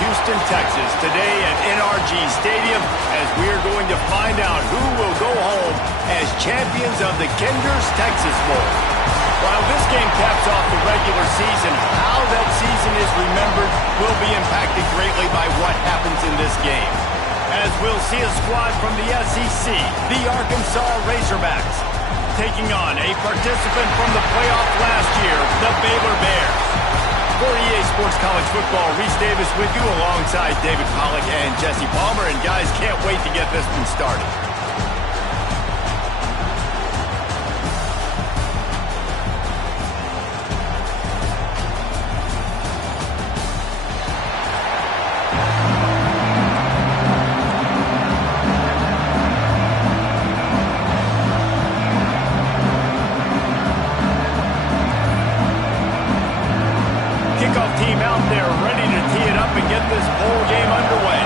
Houston, Texas, today at NRG Stadium, as we're going to find out who will go home as champions of the Kinder's Texas Bowl. While this game caps off the regular season, how that season is remembered will be impacted greatly by what happens in this game. As we'll see a squad from the SEC, the Arkansas Razorbacks, taking on a participant from the playoff last year, the Baylor Bears. For EA Sports College Football, Reese Davis with you alongside David Pollack and Jesse Palmer. And guys, can't wait to get this one started. Team out there ready to tee it up and get this bowl game underway.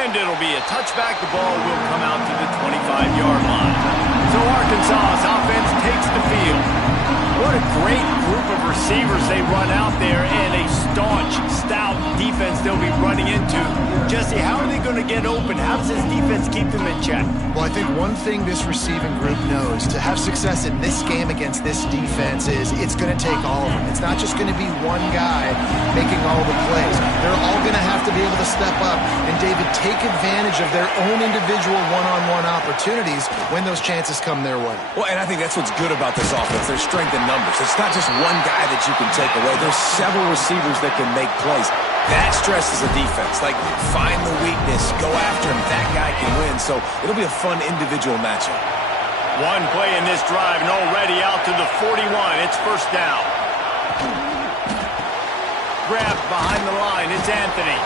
And it'll be a touchback. The ball will come out to the 25-yard line. So Arkansas's offense takes the field. What a great group of receivers they run out there, and a staunch, stout defense they'll be running into. Jesse, how are they going to get open? How does this defense keep them in check? Well, I think one thing this receiving group knows to have success in this game against this defense is it's going to take all of them. It's not just going to be one guy making all the plays. They're all going to have to be able to step up and, David, take advantage of their own individual one-on-one opportunities when those chances come their way. Well, and I think that's what's good about this offense. There's strength in numbers. It's not just one guy that you can take away. There's several receivers that can make plays. That stresses the defense. Like, find the weakness, go after him. That guy can win. So it'll be a fun individual matchup. One play in this drive, and already out to the 41. It's first down. Grabbed behind the line. It's Anthony.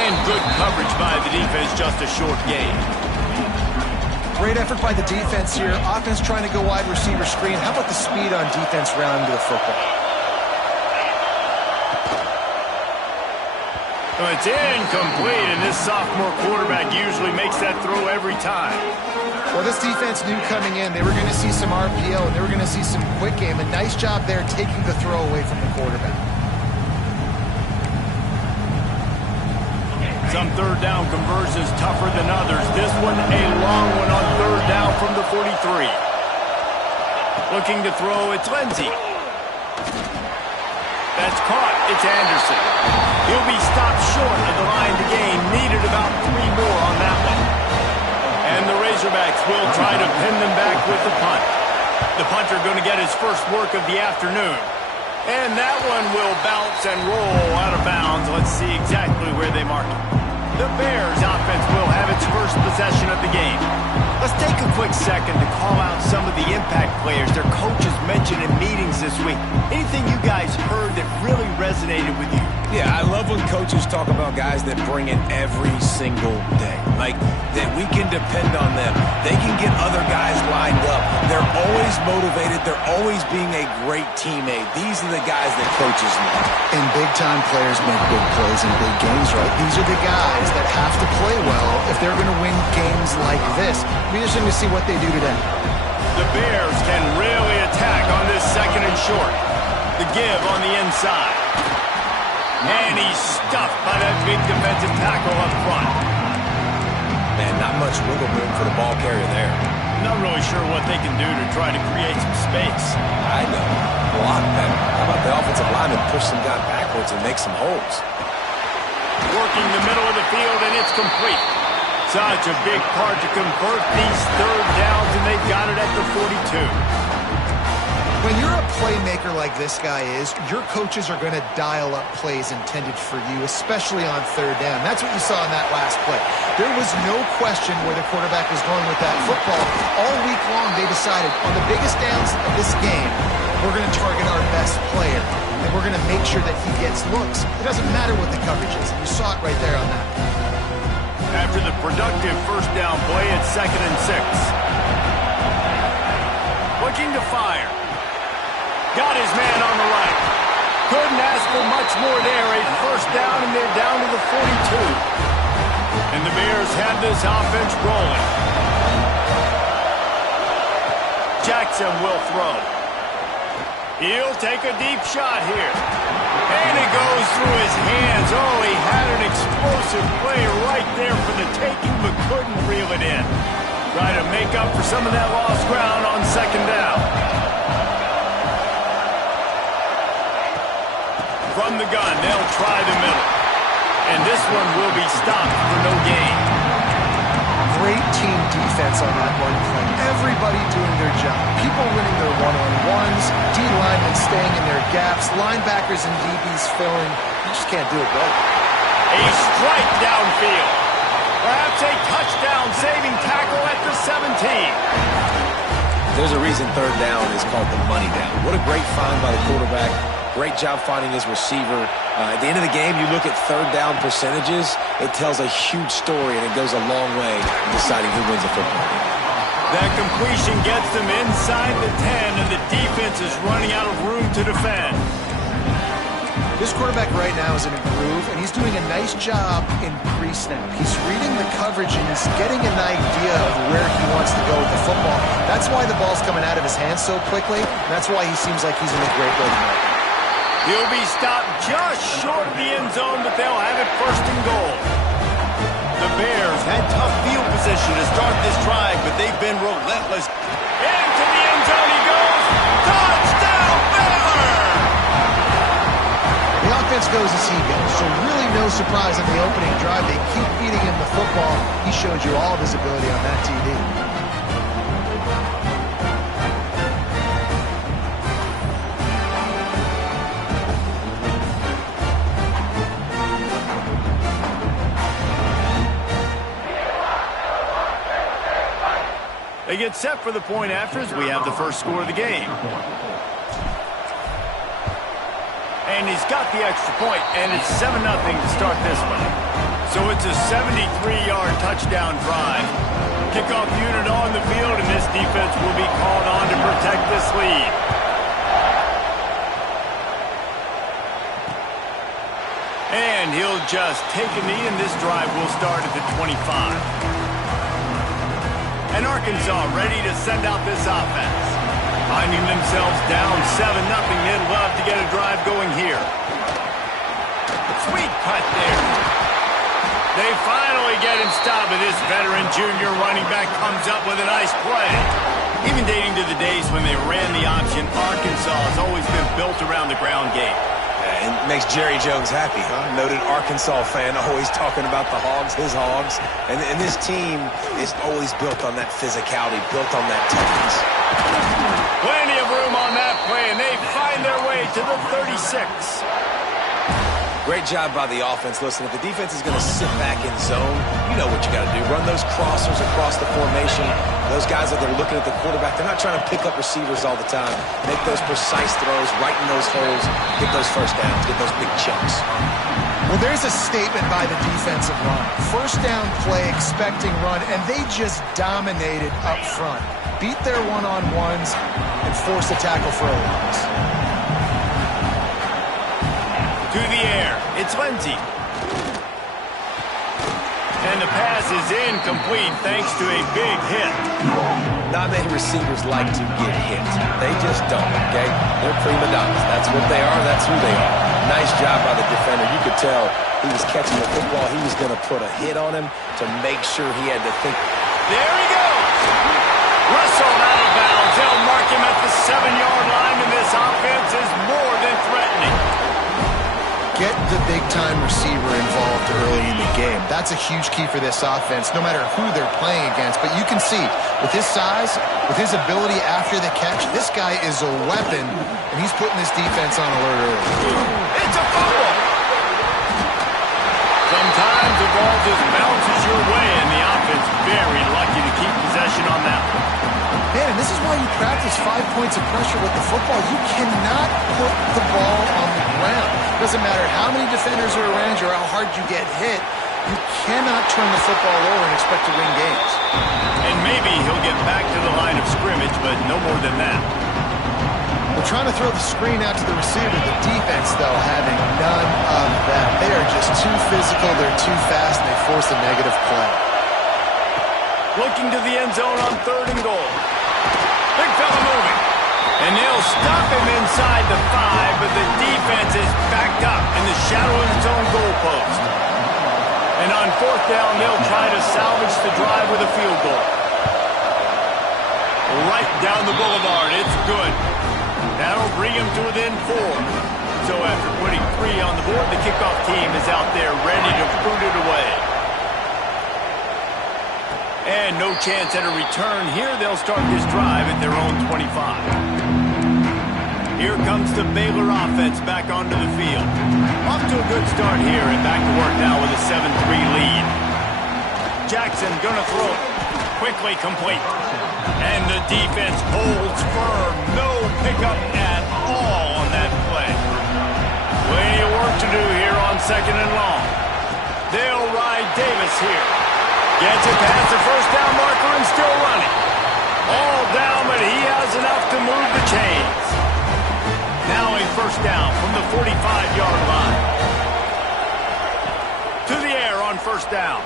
And good coverage by the defense. Just a short gain. Great effort by the defense here. Offense trying to go wide receiver screen. How about the speed on defense rounding to the football? It's incomplete, and this sophomore quarterback usually makes that throw every time. Well, this defense knew coming in they were going to see some RPO, and they were going to see some quick game. A nice job there taking the throw away from the quarterback. Some third down conversions tougher than others. This one, a long one on third down from the 43. Looking to throw, it's Lindsey. That's caught. It's Anderson. He'll be stopped short of the line to gain. Needed about 3 more on that one. And the Razorbacks will try to pin them back with the punt. The punter going to get his first work of the afternoon. And that one will bounce and roll out of bounds. Let's see exactly where they mark it. The Bears offense will have its first possession of the game. Let's take a quick second to call out some of the impact players their coaches mentioned in meetings this week. Anything you guys heard that really resonated with you? Yeah, I love when coaches talk about guys that bring it every single day. Like, that we can depend on them. They can get other guys lined up. They're always motivated. They're always being a great teammate. These are the guys that coaches love. And big-time players make big plays in big games, right? These are the guys that have to play well if they're going to win games like this. It'll be interesting to see what they do today. The Bears can really attack on this second and short. The give on the inside. And he's stuffed by that big defensive tackle up front. Man, not much wiggle room for the ball carrier there. Not really sure what they can do to try to create some space. I know. A lot better. How about the offensive lineman push some guy backwards and make some holes? Working the middle of the field, and it's complete. Such a big part to convert these third downs, and they've got it at the 42. When you're a playmaker like this guy is, your coaches are going to dial up plays intended for you, especially on third down. That's what you saw in that last play. There was no question where the quarterback was going with that football. All week long, they decided on the biggest downs of this game, we're going to target our best player, and we're going to make sure that he gets looks. It doesn't matter what the coverage is. You saw it right there on that. After the productive first down play, it's 2nd and 6. Looking to fire. Got his man on the right. Couldn't ask for much more there. A first down, and they're down to the 42. And the Bears have this offense rolling. Jackson will throw. He'll take a deep shot here. And it goes through his hands. Oh, he had an explosive play right there for the taking, but couldn't reel it in. Try to make up for some of that lost ground on second down. From the gun, they'll try the middle. And this one will be stopped for no gain. Great team defense on that one play. Everybody doing their job. People winning their one-on-ones, D-linemen staying in their gaps, linebackers and DBs filling. You just can't do it better. A strike downfield. Perhaps a touchdown-saving tackle at the 17. There's a reason third down is called the money down. What a great find by the quarterback. Great job finding his receiver. At the end of the game, you look at third down percentages. It tells a huge story, and it goes a long way in deciding who wins a football game. That completion gets them inside the 10, and the defense is running out of room to defend. This quarterback right now is in a groove, and he's doing a nice job in pre-snap. He's reading the coverage, and he's getting an idea of where he wants to go with the football. That's why the ball's coming out of his hands so quickly. That's why he seems like he's in a great way tonight. He'll be stopped just short of the end zone, but they'll have it first and goal. The Bears had tough field position to start this drive, but they've been relentless. Into the end zone he goes. Touchdown, Baylor! The offense goes as he goes, so really no surprise on the opening drive. They keep feeding him the football. He showed you all of his ability on that TD. They get set for the point after as we have the first score of the game. And he's got the extra point, and it's 7-0 to start this one. So it's a 73-yard touchdown drive. Kickoff unit on the field, and this defense will be called on to protect this lead. And he'll just take a knee, and this drive will start at the 25. And Arkansas ready to send out this offense. Finding themselves down 7-0, they'd love to get a drive going here. Sweet cut there. They finally get him stopped, and this veteran junior running back comes up with a nice play. Even dating to the days when they ran the option, Arkansas has always been built around the ground game. And it makes Jerry Jones happy, huh? Noted Arkansas fan, always talking about the Hogs, his Hogs. And this team is always built on that physicality, built on that toughness. Plenty of room on that play, and they find their way to the 36. Great job by the offense. Listen, if the defense is going to sit back in zone, you know what you got to do. Run those crossers across the formation. Those guys that they're looking at the quarterback, they're not trying to pick up receivers all the time. Make those precise throws, right in those holes, get those first downs, get those big chunks. Well, there's a statement by the defensive line. First down play, expecting run, and they just dominated up front. Beat their one-on-ones and forced a tackle for a loss. To the air, it's Lindsey. And the pass is incomplete thanks to a big hit. Not many receivers like to get hit. They just don't, okay? They're prima donnas. That's what they are. That's who they are. Nice job by the defender. You could tell he was catching the football. He was going to put a hit on him to make sure he had to think. There he goes. Russell out of bounds. They'll mark him at the 7-yard line, and this offense is more than threatening. Get the big-time receiver involved early in the game. That's a huge key for this offense, no matter who they're playing against. But you can see, with his size, with his ability after the catch, this guy is a weapon, and he's putting this defense on alert early. It's a fumble. Sometimes the ball just bounces your way, and the offense very lucky to keep possession on that one. Man, and this is why you practice 5 points of pressure with the football. You cannot put the ball on the ground. Doesn't matter how many defenders are around you or how hard you get hit. You cannot turn the football over and expect to win games. And maybe he'll get back to the line of scrimmage, but no more than that. We're trying to throw the screen out to the receiver. The defense, though, having none of that. They are just too physical. They're too fast, and they force a negative play. Looking to the end zone on 3rd and goal. Big fella moving. And they'll stop him inside the 5, but the defense is backed up in the shadow of its own goalpost. And on 4th down, they'll try to salvage the drive with a field goal. Right down the boulevard. It's good. That'll bring him to within 4. So after putting 3 on the board, the kickoff team is out there ready to boot it away. And no chance at a return here. They'll start this drive at their own 25. Here comes the Baylor offense back onto the field. Off to a good start here and back to work now with a 7-3 lead. Jackson gonna throw it. Quickly complete. And the defense holds firm. No pickup at all on that play. Plenty of work to do here on 2nd and long. They'll ride Davis here. Gets it past the first down marker and still running. All down, but he has enough to move the chains. Now a first down from the 45-yard line. To the air on 1st down.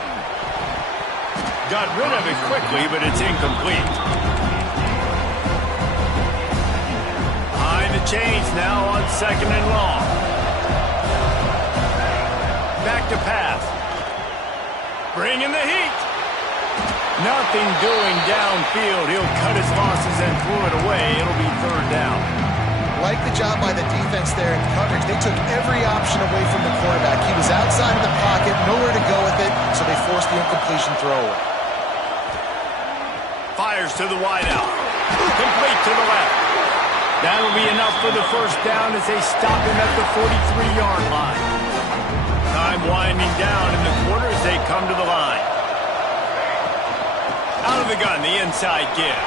Got rid of it quickly, but it's incomplete. Behind the chains now on 2nd and long. Back to pass. Bringing the heat. Nothing doing downfield. He'll cut his losses and throw it away. It'll be 3rd down. Like the job by the defense there in coverage. They took every option away from the quarterback. He was outside of the pocket, nowhere to go with it, so they forced the incompletion throwaway. Fires to the wideout. Complete to the left. That'll be enough for the first down as they stop him at the 43-yard line. Time winding down in the quarter as they come to the line. Out of the gun, the inside give.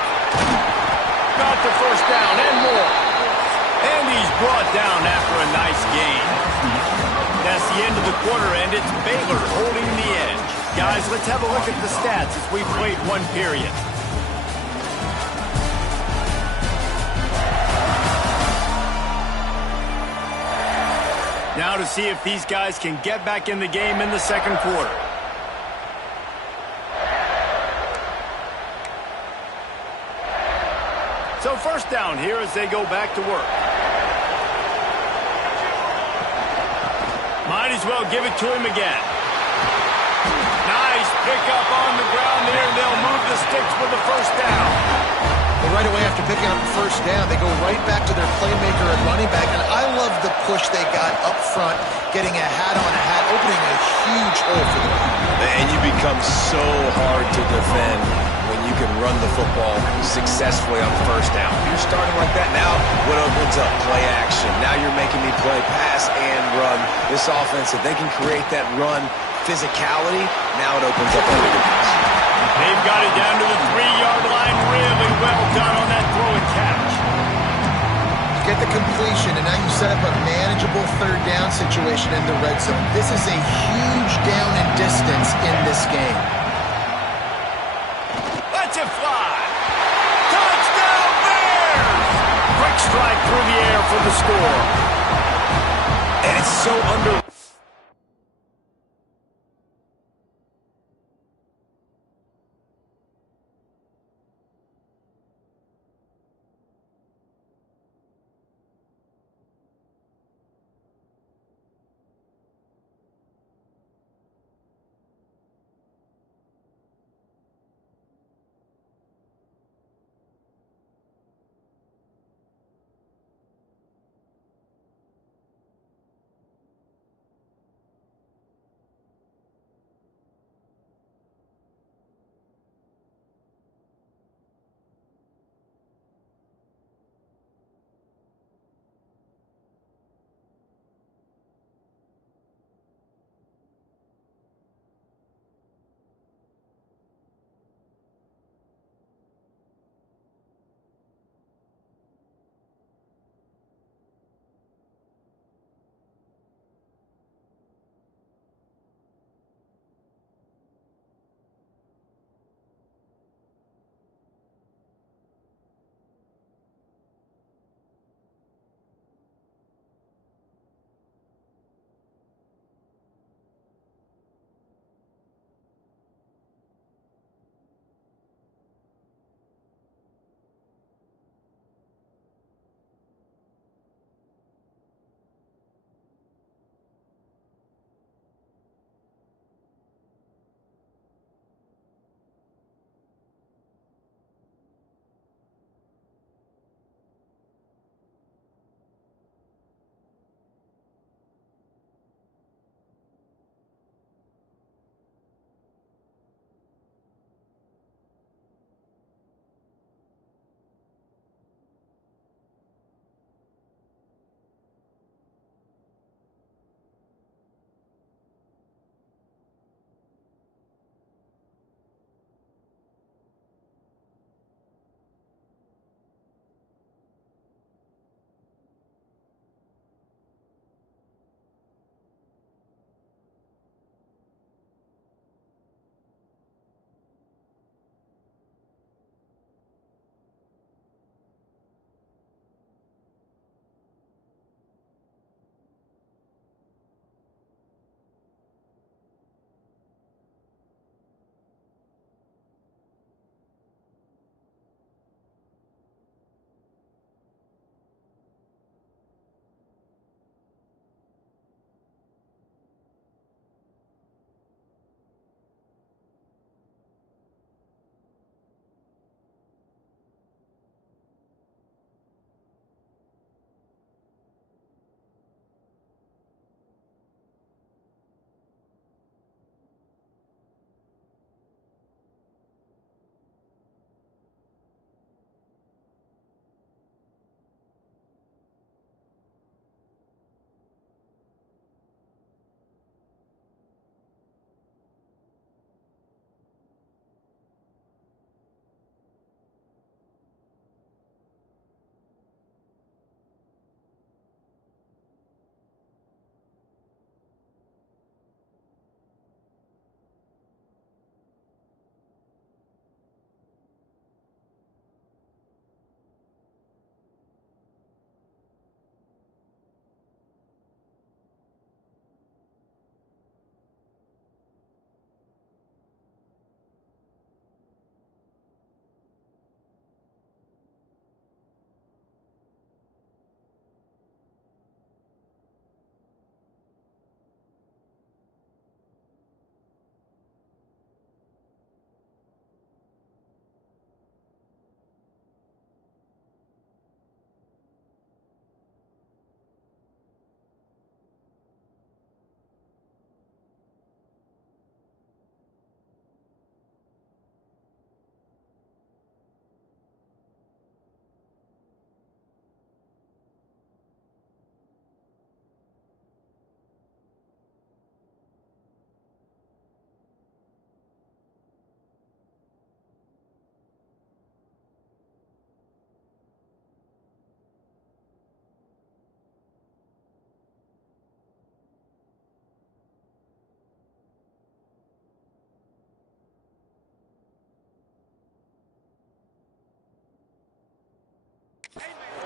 Got the first down and more. And he's brought down after a nice gain. That's the end of the quarter, and it's Baylor holding the edge. Guys, let's have a look at the stats as we played 1 period. Now to see if these guys can get back in the game in the 2nd quarter. So first down here as they go back to work. Might as well give it to him again. Nice pickup on the ground there. They'll move the sticks with the first down. Well, right away after picking up the first down, they go right back to their playmaker at running back. And I love the push they got up front, getting a hat on a hat, opening a huge hole for them. And you become so hard to defend when you can run the football successfully on first down. If you're starting like that, now what opens up? Play action. Now you're making me play pass and run. This offense, if they can create that run physicality, now it opens up other things. They've got it down to the 3-yard line. Really well done on that throw and catch. Get the completion, and now you set up a manageable third down situation in the red zone. This is a huge down in distance in this game. Let's it fly. Touchdown Bears! Quick strike through the air for the score. And it's so under...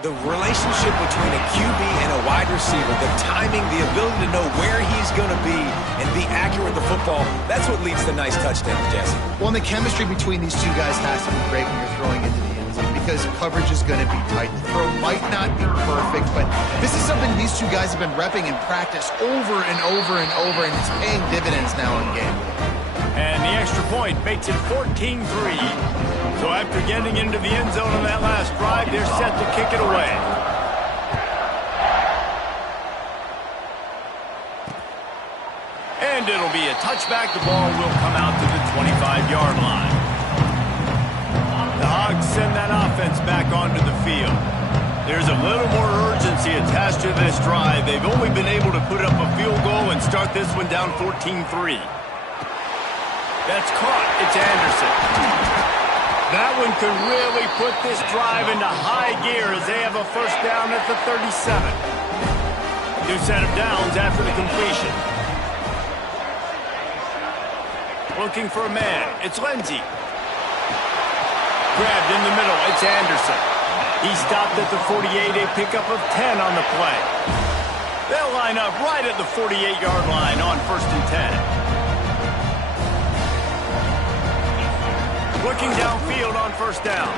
The relationship between a QB and a wide receiver, the timing, the ability to know where he's going to be and be accurate with the football, that's what leads to nice touchdowns, Jesse. Well, and the chemistry between these two guys has to be great when you're throwing into the end zone because coverage is going to be tight. The throw might not be perfect, but this is something these two guys have been repping in practice over and over and over, and it's paying dividends now in game. And the extra point makes it 14-3. So after getting into the end zone on that last drive, they're set to kick it away. And it'll be a touchback. The ball will come out to the 25-yard line. The Hogs send that offense back onto the field. There's a little more urgency attached to this drive. They've only been able to put up a field goal and start this one down 14-3. That's caught. It's Anderson. That one could really put this drive into high gear as they have a first down at the 37. New set of downs after the completion. Looking for a man. It's Lindsey. Grabbed in the middle. It's Anderson. He stopped at the 48, a pickup of 10 on the play. They'll line up right at the 48-yard line on 1st and 10. Looking downfield on first down.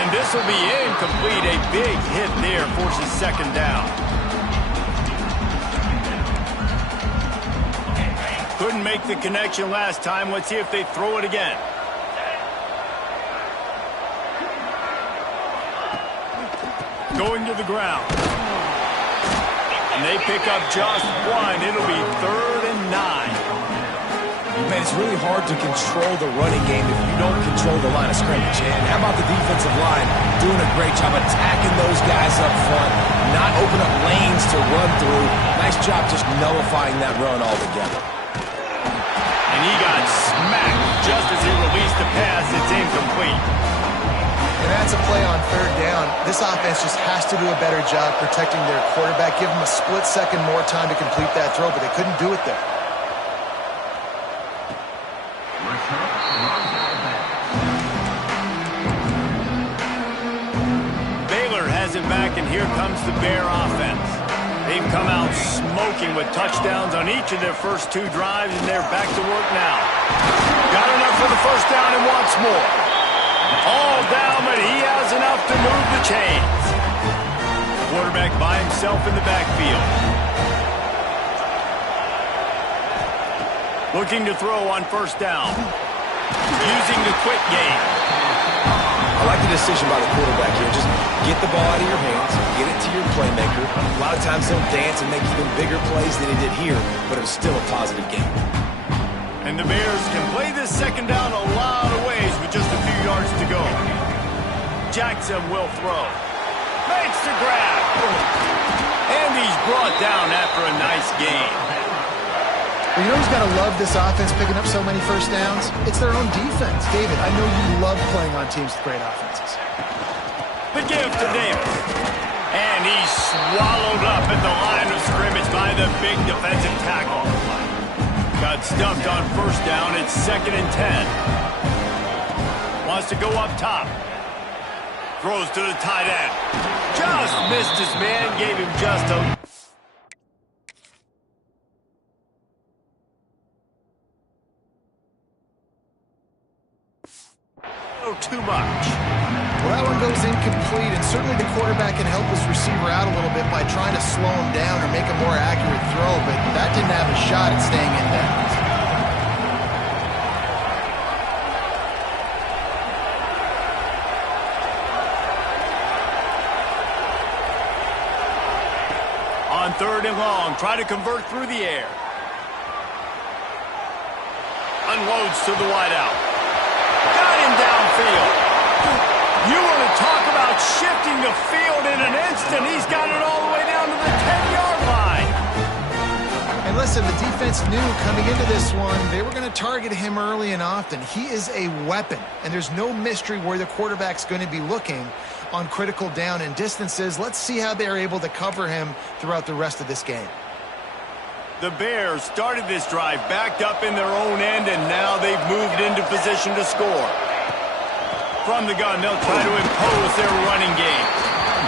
And this will be incomplete. A big hit there forces second down. Couldn't make the connection last time. Let's see if they throw it again. Going to the ground. And they pick up just one. It'll be 3rd and 9. Man, it's really hard to control the running game if you don't control the line of scrimmage. And how about the defensive line doing a great job attacking those guys up front, not open up lanes to run through. Nice job just nullifying that run altogether. And he got smacked just as he released the pass. It's incomplete. And that's a play on 3rd down. This offense just has to do a better job protecting their quarterback. Give him a split second more time to complete that throw, but they couldn't do it there. Baylor has it back, and here comes the Bear offense. They've come out smoking with touchdowns on each of their first 2 drives, and they're back to work now. Got enough for the first down and wants more. All down, but he has enough to move the chains. Quarterback by himself in the backfield. Looking to throw on first down. Using the quick game. I like the decision by the quarterback here. Just get the ball out of your hands, get it to your playmaker. A lot of times they'll dance and make even bigger plays than he did here, but it was still a positive game. And the Bears can play this second down a lot of ways with just a few yards to go. Jackson will throw. Makes the grab. And he's brought down after a nice gain. Well, you know who's got to love this offense picking up so many first downs? It's their own defense. David, I know you love playing on teams with great offenses. The give to Davis. And he's swallowed up at the line of scrimmage by the big defensive tackle. Got stuffed on first down. It's 2nd and 10. Wants to go up top. Throws to the tight end. Just missed his man. Gave him just a... too much. Well, that one goes incomplete, and certainly the quarterback can help his receiver out a little bit by trying to slow him down or make a more accurate throw, but that didn't have a shot at staying in bounds. On 3rd and long, try to convert through the air. Unloads to the wideout. Got him downfield. You want to talk about shifting the field in an instant. He's got it all the way down to the 10-yard line. And listen, the defense knew coming into this one, they were going to target him early and often. He is a weapon, and there's no mystery where the quarterback's going to be looking on critical down and distances. Let's see how they're able to cover him throughout the rest of this game. The Bears started this drive backed up in their own end, and now they've moved into position to score. From the gun, they'll try to impose their running game.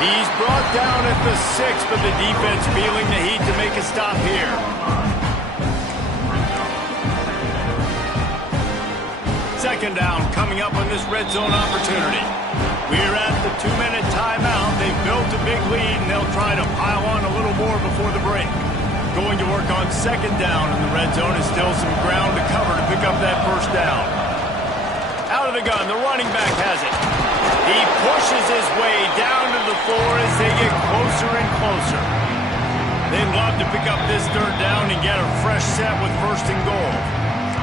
He's brought down at the 6, but the defense feeling the heat to make a stop here. Second down coming up on this red zone opportunity. We're at the 2-minute timeout. They've built a big lead, and they'll try to pile on a little more before the break. Going to work on second down in the red zone is still some ground to cover to pick up that first down. Out of the gun, the running back has it. He pushes his way down to the floor as they get closer and closer. They'd love to pick up this third down and get a fresh set with first and goal.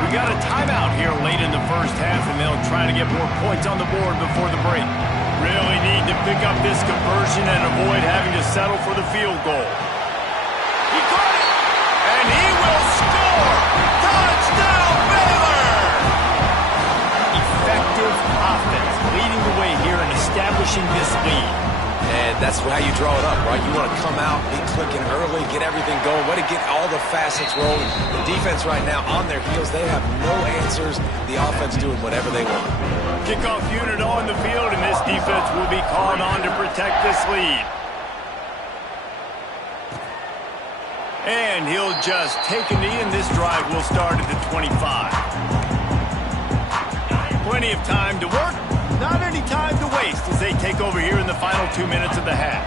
We got a timeout here late in the first half, and they'll try to get more points on the board before the break. Really need to pick up this conversion and avoid having to settle for the field goal. He caught it, and he will score! Touchdown, Baylor! Effective offense, leading the way here and establishing this lead. And that's how you draw it up, right? You want to come out, be clicking early, get everything going, let it get all the facets rolling. The defense right now on their heels, they have no answers. The offense doing whatever they want. Kickoff unit on the field, and this defense will be called on to protect this lead. And he'll just take a knee, and this drive will start at the 25. Plenty of time to work. Not any time to waste as they take over here in the final 2 minutes of the half.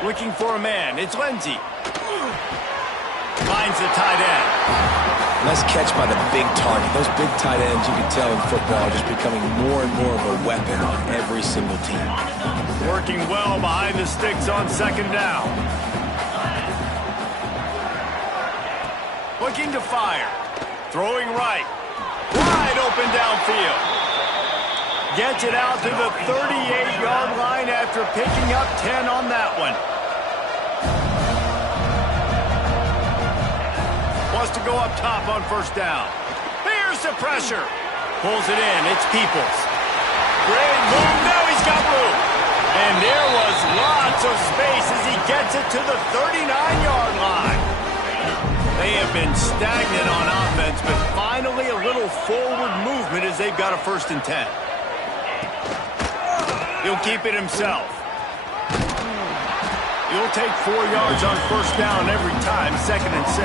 Looking for a man. It's Lindsey. Finds the tight end. Nice catch by the big target. Those big tight ends, you can tell in football, are just becoming more and more of a weapon on every single team. Working well behind the sticks on second down. Looking to fire. Throwing right. Wide open downfield. Gets it out to the 38-yard line after picking up 10 on that one. Wants to go up top on first down. Here's the pressure. Pulls it in. It's Peoples. Great move. Now he's got room. And there was lots of space as he gets it to the 39-yard line. They have been stagnant on offense, but finally a little forward movement as they've got a 1st and 10. He'll keep it himself. He'll take 4 yards on first down every time, 2nd and 6.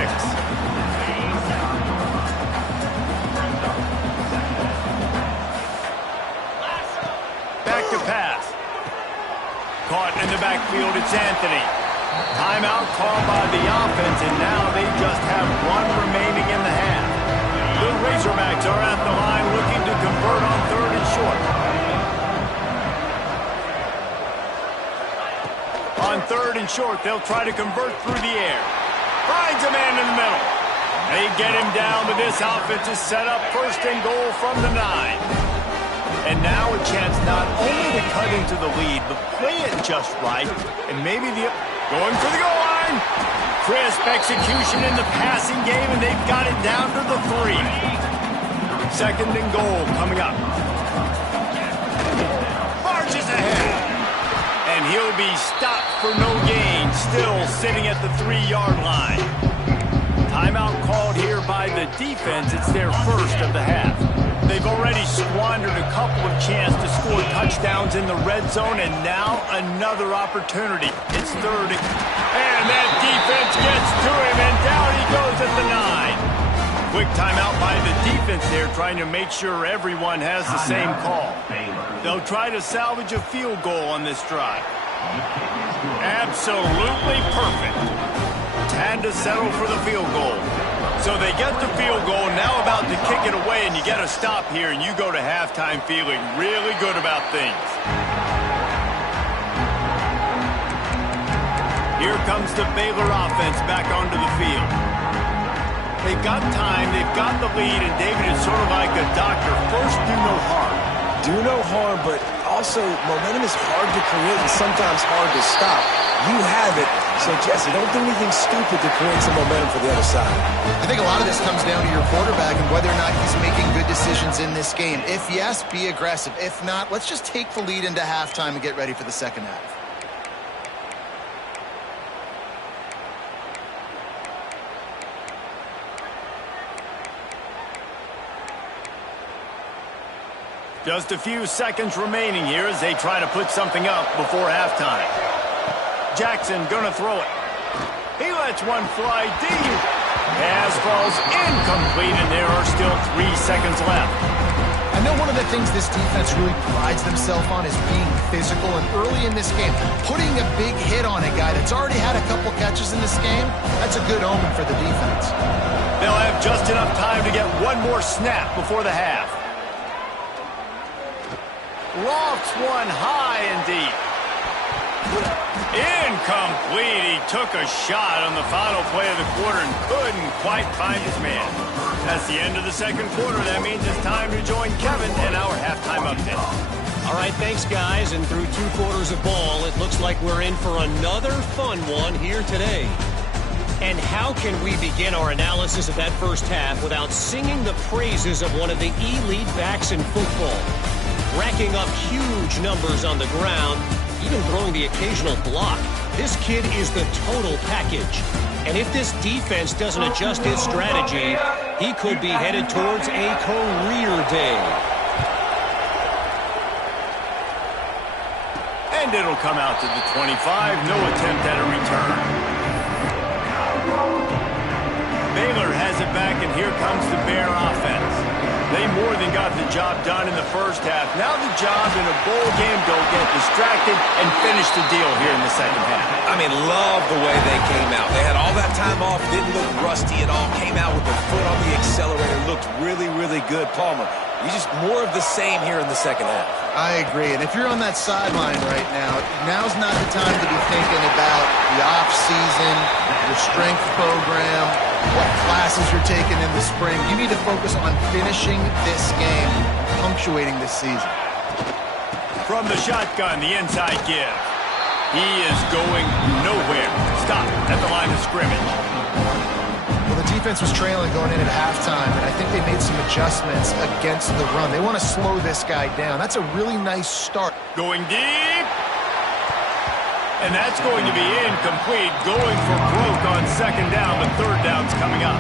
Back to pass. Caught in the backfield, it's Anthony. Timeout called by the offense, and now they just have 1 remaining in the half. The Razorbacks are at the line looking to convert on 3rd and short. On 3rd and short, they'll try to convert through the air. Finds a man in the middle. They get him down, but this offense is set up 1st and goal from the 9. And now a chance not only to cut into the lead, but play it just right. And maybe going for the goal line. Crisp execution in the passing game, and they've got it down to the 3. 2nd and goal coming up. Marches ahead. And he'll be stopped for no gain, still sitting at the 3-yard line. Timeout called here by the defense. It's their 1st of the half. They've already squandered a couple of chances to score touchdowns in the red zone, and now another opportunity. It's 3rd. And that defense gets to him, and down he goes at the 9. Quick timeout by the defense there, trying to make sure everyone has the same call. They'll try to salvage a field goal on this drive. Absolutely perfect. Had to settle for the field goal. So they get the field goal, now about to kick it away, and you get a stop here, and you go to halftime feeling really good about things. Here comes the Baylor offense back onto the field. They've got time, they've got the lead, and David is sort of like a doctor. First, do no harm. Do no harm, but also momentum is hard to create and sometimes hard to stop. You have it. So, Jesse, don't do anything stupid to create some momentum for the other side. I think a lot of this comes down to your quarterback and whether or not he's making good decisions in this game. If yes, be aggressive. If not, let's just take the lead into halftime and get ready for the second half. Just a few seconds remaining here as they try to put something up before halftime. Jackson gonna throw it. He lets one fly deep. Pass falls incomplete, and there are still 3 seconds left. I know one of the things this defense really prides themselves on is being physical, and early in this game, putting a big hit on a guy that's already had a couple catches in this game, that's a good omen for the defense. They'll have just enough time to get one more snap before the half. Lofts one high and deep. Incomplete. He took a shot on the final play of the quarter and couldn't quite find his man. That's the end of the second quarter. That means it's time to join Kevin in our halftime update. All right, thanks, guys. And through 2 quarters of ball, it looks like we're in for another fun one here today. And how can we begin our analysis of that first half without singing the praises of one of the elite backs in football? Racking up huge numbers on the ground, even throwing the occasional block. This kid is the total package. And if this defense doesn't adjust its strategy, he could be headed towards a career day. And it'll come out to the 25. No attempt at a return. Baylor has it back, and here comes the Bear offense. They more than got the job done in the first half. Now the job in a bowl game, don't get distracted and finish the deal here in the second half. I mean, love the way they came out. They had all that time off, didn't look rusty at all, came out with their foot on the accelerator, looked really, really good. Palmer, you just more of the same here in the second half. I agree, and if you're on that sideline right now, now's not the time to be thinking about the off-season, your strength program, what classes you're taking in the spring. You need to focus on finishing this game, punctuating this season. From the shotgun, the inside give. He is going nowhere. Stop at the line of scrimmage. Well, the defense was trailing going in at halftime, and I think they made some adjustments against the run. They want to slow this guy down. That's a really nice start. Going deep. And that's going to be incomplete. Going for broke on second down, but third down's coming up.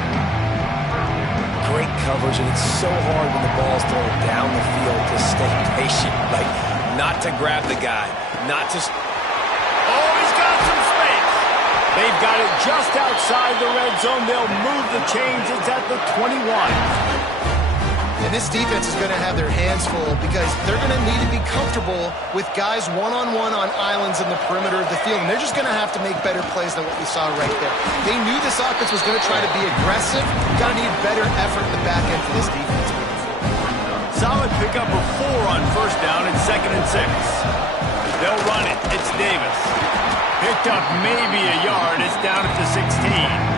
Great coverage, and it's so hard when the ball's thrown down the field to stay patient. Like, not to grab the guy, not to... Oh, he's got some space. They've got it just outside the red zone. They'll move the chains. It's at the 21. And this defense is going to have their hands full because they're going to need to be comfortable with guys one-on-one on islands in the perimeter of the field. And they're just going to have to make better plays than what we saw right there. They knew this offense was going to try to be aggressive. Got to need better effort in the back end for this defense. Solid pickup of 4 on first down and 2nd and 6. They'll run it. It's Davis. Picked up maybe a yard. It's down at the 16.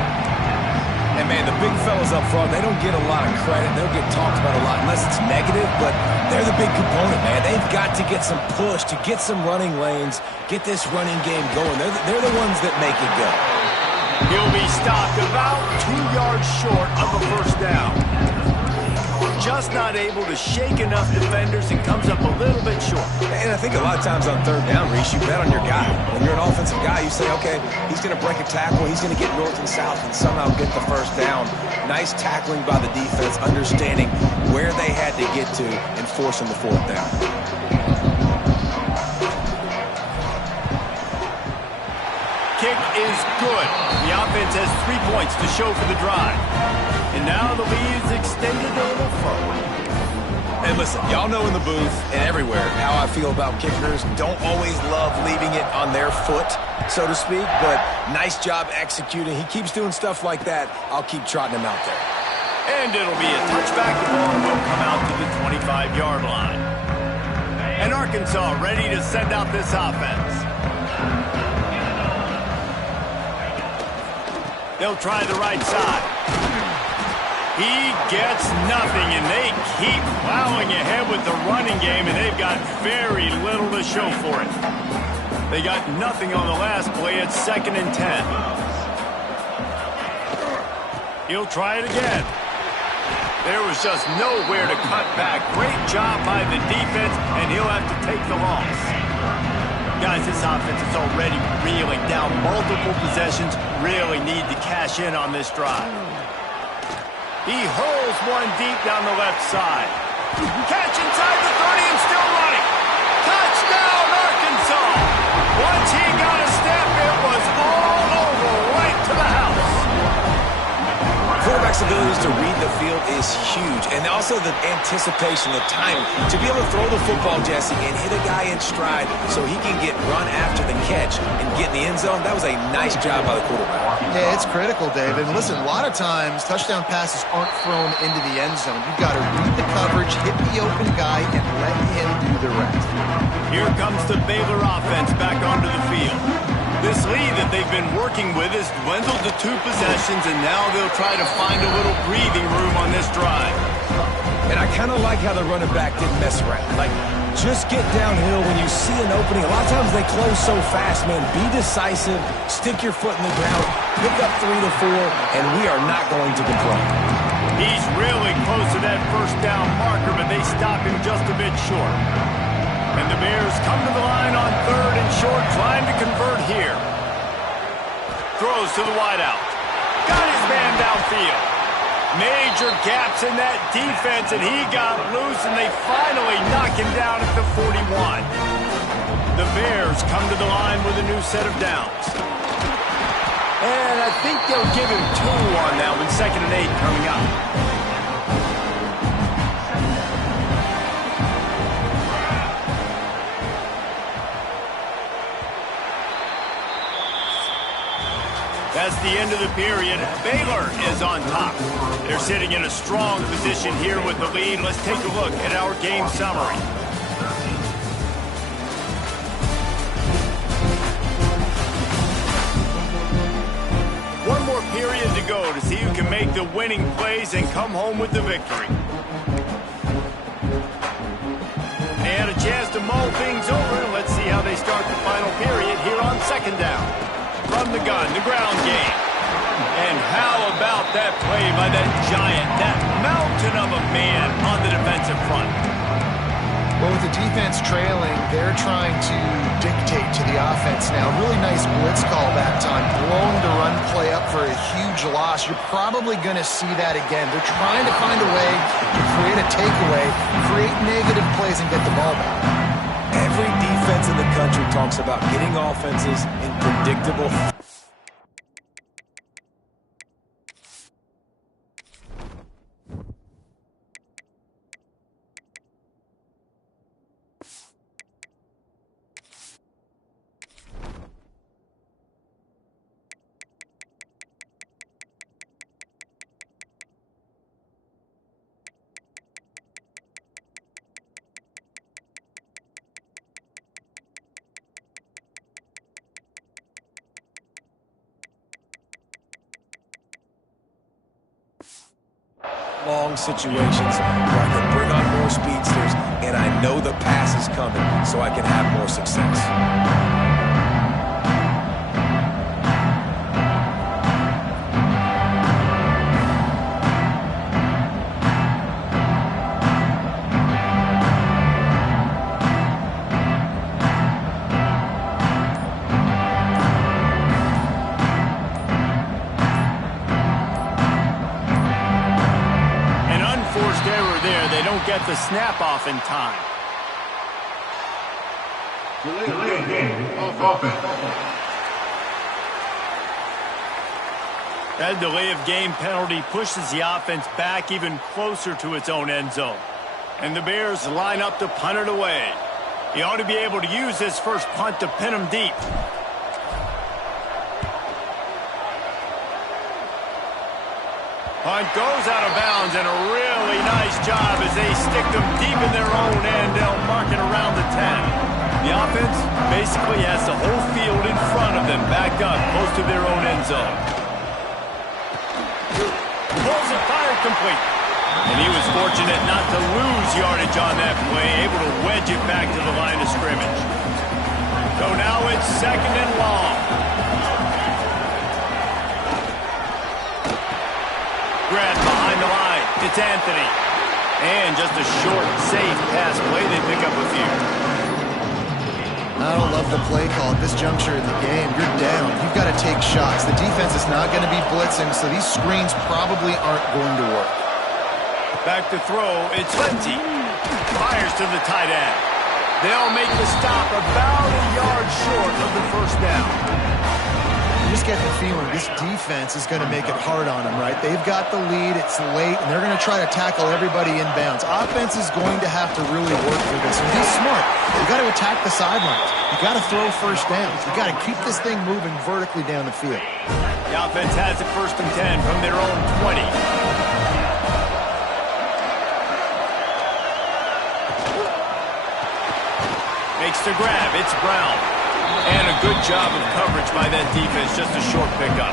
And, man, the big fellas up front, they don't get a lot of credit. They'll get talked about a lot unless it's negative, but they're the big component, man. They've got to get some push, to get some running lanes, get this running game going. They're the ones that make it go. He'll be stopped about 2 yards short of a first down. Just not able to shake enough defenders and comes up a little bit short. And I think a lot of times on third down, Reese, you bet on your guy. When you're an offensive guy, you say, okay, he's going to break a tackle, he's going to get north and south and somehow get the first down. Nice tackling by the defense, understanding where they had to get to and forcing the fourth down. Kick is good. The offense has 3 points to show for the drive. And now the lead is extended a little further. And listen, y'all know in the booth and everywhere how I feel about kickers. Don't always love leaving it on their foot, so to speak, but nice job executing. He keeps doing stuff like that. I'll keep trotting him out there. And it'll be a touchback. The ball will come out to the 25-yard line. And Arkansas ready to send out this offense. They'll try the right side. He gets nothing, and they keep plowing ahead with the running game, and they've got very little to show for it. They got nothing on the last play. It's 2nd and 10. He'll try it again. There was just nowhere to cut back. Great job by the defense, and he'll have to take the loss. Guys, this offense is already reeling down multiple possessions. Really need to cash in on this drive. He hurls one deep down the left side. Catch inside the 30 and still running. Touchdown, Arkansas. Once he got a step, it was all over, right to the house. Quarterback's ability to read the field is huge, and also the anticipation, the timing. To be able to throw the football, Jesse, and hit a guy in stride so he can get run after the catch and get in the end zone, that was a nice job by the quarterback. Yeah, it's critical, David. And listen, a lot of times, touchdown passes aren't thrown into the end zone. You've got to read the coverage, hit the open guy, and let him do the rest. Here comes the Baylor offense back onto the field. This lead that they've been working with has dwindled to 2 possessions, and now they'll try to find a little breathing room on this drive. And I kind of like how the running back didn't mess around. Like, just get downhill when you see an opening. A lot of times they close so fast, man. Be decisive, stick your foot in the ground, pick up 3 to 4, and we are not going to complain. He's really close to that first down marker, but they stop him just a bit short. And the Bears come to the line on 3rd and short, trying to convert here. Throws to the wideout. Got his man downfield. Major gaps in that defense, and he got loose, and they finally knock him down at the 41. The Bears come to the line with a new set of downs. And I think they'll give him 2 on that one, 2nd and 8 coming up. That's the end of the period. Baylor is on top. They're sitting in a strong position here with the lead. Let's take a look at our game summary. One more period to go to see who can make the winning plays and come home with the victory. They had a chance to mull things over. Let's see how they start the final period here on 2nd down. From the gun, the ground game. And how about that play by that giant, that mountain of a man on the defensive front? Well, with the defense trailing, they're trying to dictate to the offense now. Really nice blitz call that time. Blowing the run play up for a huge loss. You're probably going to see that again. They're trying to find a way to create a takeaway, create negative plays, and get the ball back. Every defense in the country talks about getting offenses in predictable. Long situations where I can bring on more speedsters, and I know the pass is coming, so I can have more success. Get the snap off in time. Delay game of offense. That delay of game penalty pushes the offense back even closer to its own end zone. And the Bears line up to punt it away. He ought to be able to use this first punt to pin him deep. Punt goes out of bounds, and a really nice job as they stick them deep in their own end. They'll mark it around the 10. The offense basically has the whole field in front of them, backed up close to their own end zone. Pulls it, fired complete. And he was fortunate not to lose yardage on that play, able to wedge it back to the line of scrimmage. So now it's 2nd and long. Grab behind the line. It's Anthony. And just a short, safe pass play. They pick up a few. I don't love the play call at this juncture in the game. You're down. You've got to take shots. The defense is not going to be blitzing, so these screens probably aren't going to work. Back to throw, it's Lindsey. Fires to the tight end. They'll make the stop about a yard short of the first down. You just get the feeling this defense is going to make it hard on them, right? They've got the lead, it's late, and they're going to try to tackle everybody inbounds. Offense is going to have to really work for this, and be smart. You got to attack the sidelines. You got to throw first downs. You got to keep this thing moving vertically down the field. The offense has it 1st and 10 from their own 20. Makes the grab. It's Brown. And a good job of coverage by that defense. Just a short pickup.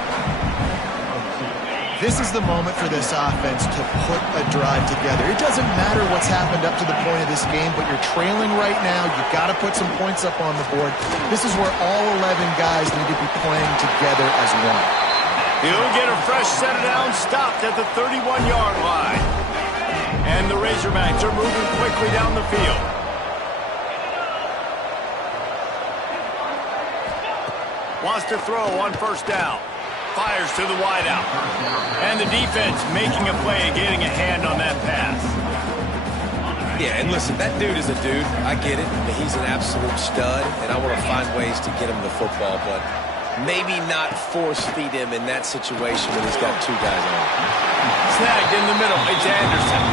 This is the moment for this offense to put a drive together. It doesn't matter what's happened up to the point of this game, but you're trailing right now. You've got to put some points up on the board. This is where all 11 guys need to be playing together as one. He'll get a fresh set of downs stopped at the 31-yard line. And the Razorbacks are moving quickly down the field. Wants to throw on 1st down. Fires to the wideout. And the defense making a play and getting a hand on that pass. Yeah, and listen, that dude is a dude. I get it. He's an absolute stud, and I want to find ways to get him the football, but maybe not force feed him in that situation when he's got 2 guys on him. Snagged in the middle. It's Anderson.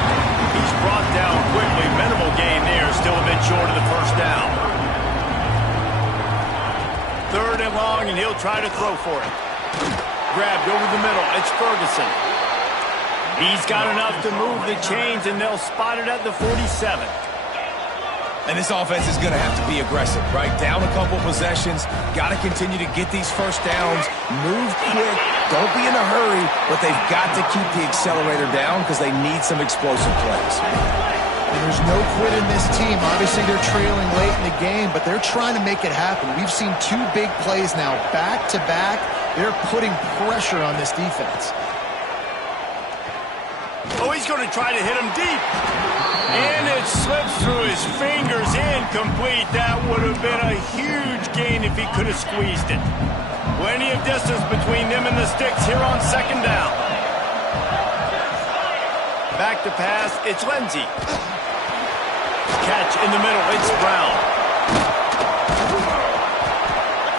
He's brought down quickly. Minimal gain there. Still a bit short of the 1st down. 3rd and long, and he'll try to throw for it. Grabbed over the middle. It's Ferguson. He's got enough to move the chains, and they'll spot it at the 47. And this offense is going to have to be aggressive, right? Down a couple possessions. Got to continue to get these first downs. Move quick. Don't be in a hurry, but they've got to keep the accelerator down because they need some explosive plays. And there's no quit in this team. Obviously, they're trailing late in the game, but they're trying to make it happen. We've seen 2 big plays now, back-to-back. They're putting pressure on this defense. Oh, he's going to try to hit him deep. And it slips through his fingers, incomplete. That would have been a huge gain if he could have squeezed it. Plenty of distance between them and the sticks here on 2nd down. Back to pass, it's Lindsey. Catch in the middle, it's Brown.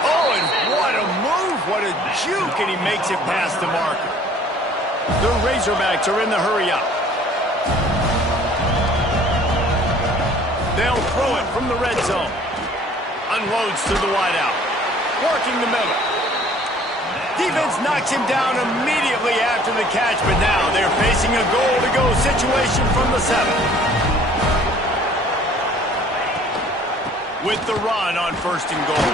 Oh, and what a move, what a juke, and he makes it past the marker. The Razorbacks are in the hurry-up. They'll throw it from the red zone. Unloads to the wideout. Working the middle. Defense knocks him down immediately after the catch, but now they're facing a goal-to-go situation from the 7. With the run on 1st and goal.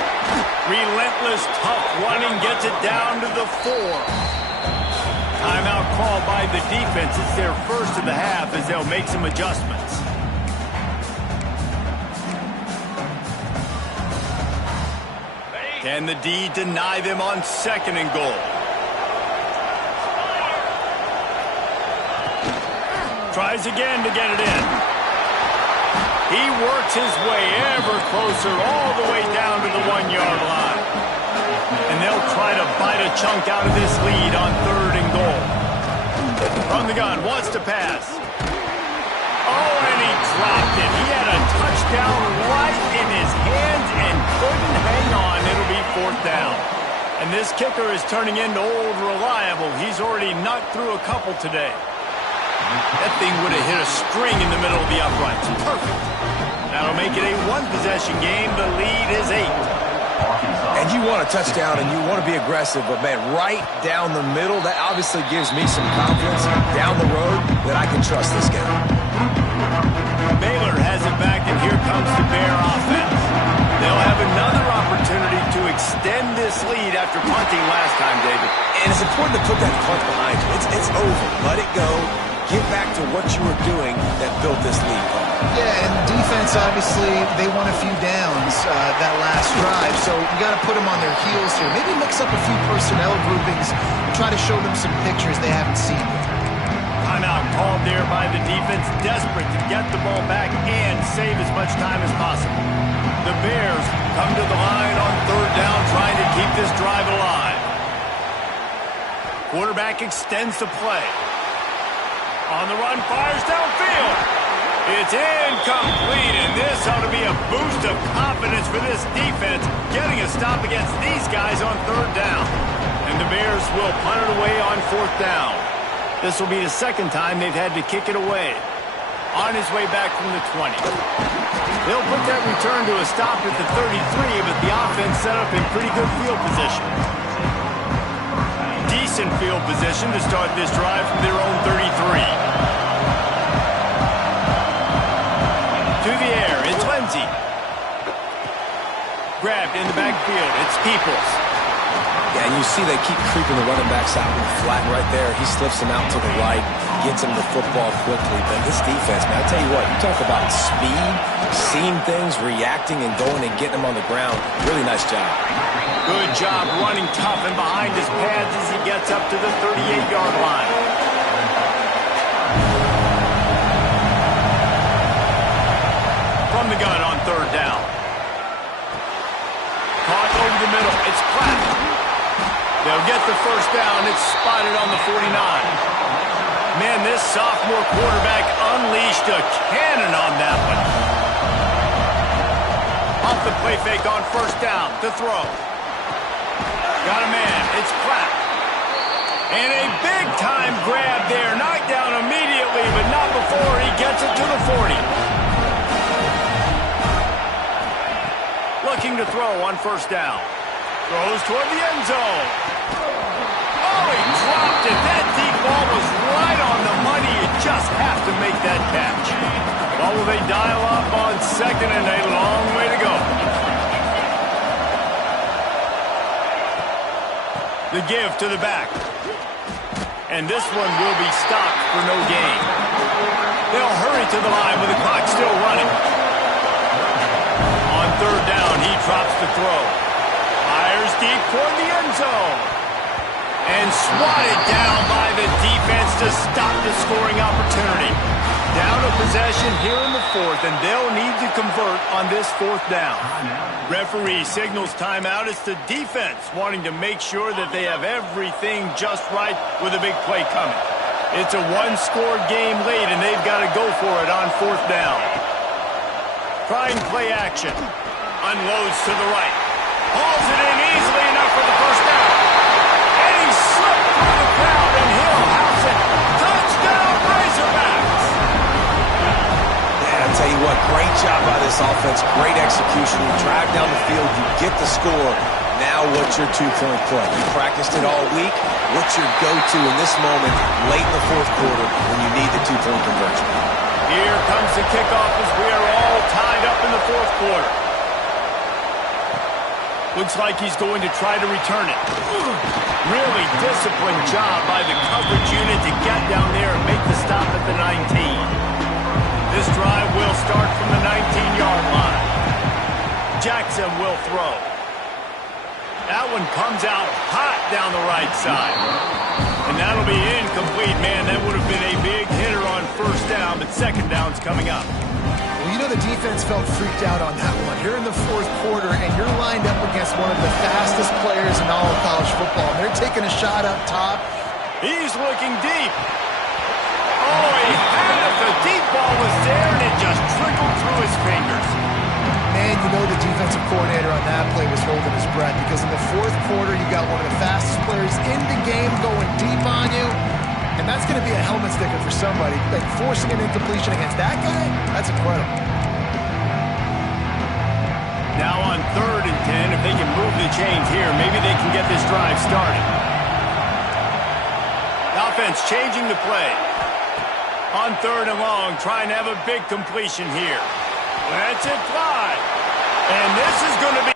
Relentless, tough running gets it down to the 4. Timeout called by the defense. It's their first of the half as they'll make some adjustments. Can the D deny them on 2nd and goal? Tries again to get it in. He works his way ever closer all the way down to the 1-yard line. And they'll try to bite a chunk out of this lead on 3rd and goal. From the gun, wants to pass. Oh, and he dropped it. He had a touchdown right in his hands and couldn't hang on. It'll be 4th down. And this kicker is turning into old reliable. He's already knocked through a couple today. That thing would have hit a string in the middle of the uprights. Perfect. That'll make it a 1-possession game. The lead is 8. And you want a touchdown and you want to be aggressive, but man, right down the middle, that obviously gives me some confidence down the road that I can trust this guy. Baylor has it back, and here comes the Bear offense. They'll have another opportunity to extend this lead after punting last time, David. And it's important to put that punt behind you. It's over. Let it go. Get back to what you were doing that built this lead. Yeah, and defense, obviously, they won a few downs that last drive, so you got to put them on their heels here. Maybe mix up a few personnel groupings and try to show them some pictures they haven't seen yet. Timeout called there by the defense, desperate to get the ball back and save as much time as possible. The Bears come to the line on 3rd down, trying to keep this drive alive. Quarterback extends the play. On the run, fires downfield. It's incomplete, and this ought to be a boost of confidence for this defense, getting a stop against these guys on third down. And the Bears will punt it away on fourth down. This will be the second time they've had to kick it away. On his way back from the 20. They'll put that return to a stop at the 33, but the offense set up in pretty good field position. Decent field position to start this drive from their own 33. To the air, it's Lindsey. Grabbed in the backfield, it's Peoples. Yeah, and you see they keep creeping the running backs out in the flat right there. He slips them out to the right, gets him the football quickly. But this defense, man, I tell you what, you talk about speed, seeing things, reacting, and going and getting them on the ground. Really nice job. Good job running tough and behind his pads as he gets up to the 38-yard line. From the gun on third down. Caught over the middle. It's Platt. They'll get the first down. It's spotted on the 49. Man, this sophomore quarterback unleashed a cannon on that one. Off the play fake on first down to throw. Got a man. It's Platt. And a big-time grab there. Knocked down immediately, but not before he gets it to the 40. Looking to throw on first down. Throws toward the end zone. Oh, he dropped it. That deep ball was right on the money. You just have to make that catch. Well, will they dial up on second and a long way to go? The give to the back. And this one will be stopped for no gain. They'll hurry to the line with the clock still running. On third down, he drops the throw. Fires deep toward the end zone. And swatted down by the defense to stop the scoring opportunity. Down a possession here in the fourth, and they'll need to convert on this fourth down. Referee signals timeout. It's the defense wanting to make sure that they have everything just right with a big play coming. It's a one-score game late, and they've got to go for it on fourth down. Trying play action. Unloads to the right. Hauls it in easily enough for the first down. And he slipped through the crowd, and he'll house it. Touchdown, Razorbacks! Yeah, I'll tell you what, great job by this offense. Great execution. You drive down the field, you get the score. Now what's your two-point play? You practiced it all week. What's your go-to in this moment late in the fourth quarter when you need the two-point conversion? Here comes the kickoff as we are all tied up in the fourth quarter. Looks like he's going to try to return it. Really disciplined job by the coverage unit to get down there and make the stop at the 19. This drive will start from the 19-yard line. Jackson will throw. That one comes out hot down the right side. And that'll be incomplete, man. That would have been a big hitter on first down, but second down's coming up. Well, you know the defense felt freaked out on that one. You're in the fourth quarter, and you're lined up against one of the fastest players in all of college football. And they're taking a shot up top. He's looking deep. Oh, he had it. The deep ball was there, and it just trickled through his fingers. Man, you know the defensive coordinator on that play was holding his breath because in the fourth quarter, you got one of the fastest players in the game going deep on you. And that's going to be a helmet sticker for somebody. Like forcing an incompletion against that guy, that's incredible. Now on 3rd and 10, if they can move the chains here, maybe they can get this drive started. The offense changing the play. On 3rd and long, trying to have a big completion here. Lets it fly. And this is going to be...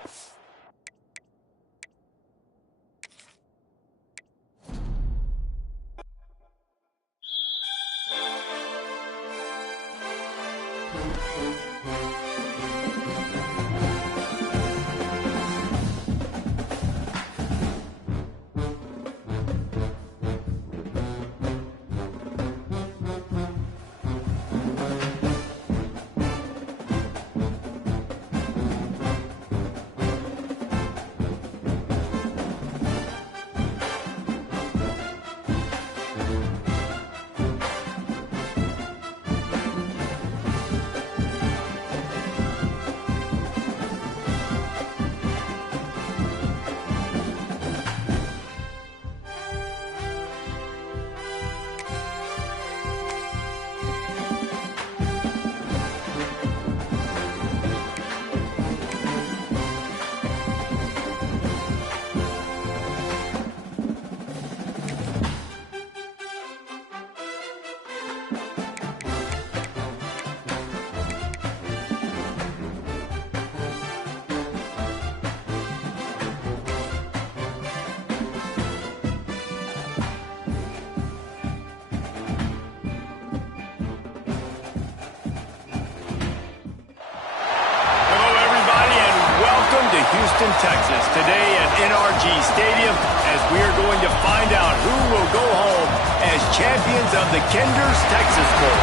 Houston, Texas, today at NRG Stadium as we are going to find out who will go home as champions of the Kinder's Texas Bowl.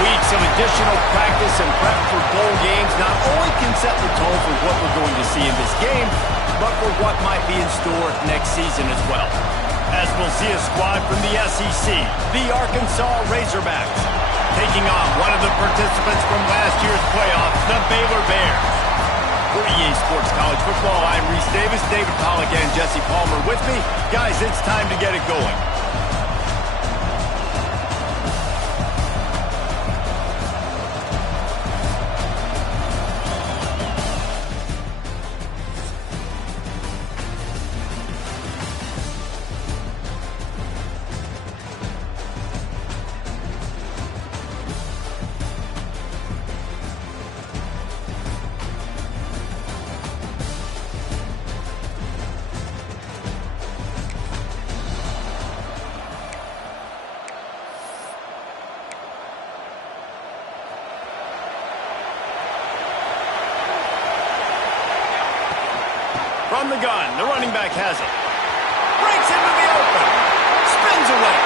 Weeks of additional practice and prep for bowl games not only can set the tone for what we're going to see in this game, but for what might be in store next season as well. As we'll see a squad from the SEC, the Arkansas Razorbacks, taking on one of the participants from last year's playoff, the Baylor Bears. For EA Sports College Football, I'm Reese Davis, David Pollack, and Jesse Palmer with me. Guys, it's time to get it going. From the gun, the running back has it. Breaks into the open. Spins away.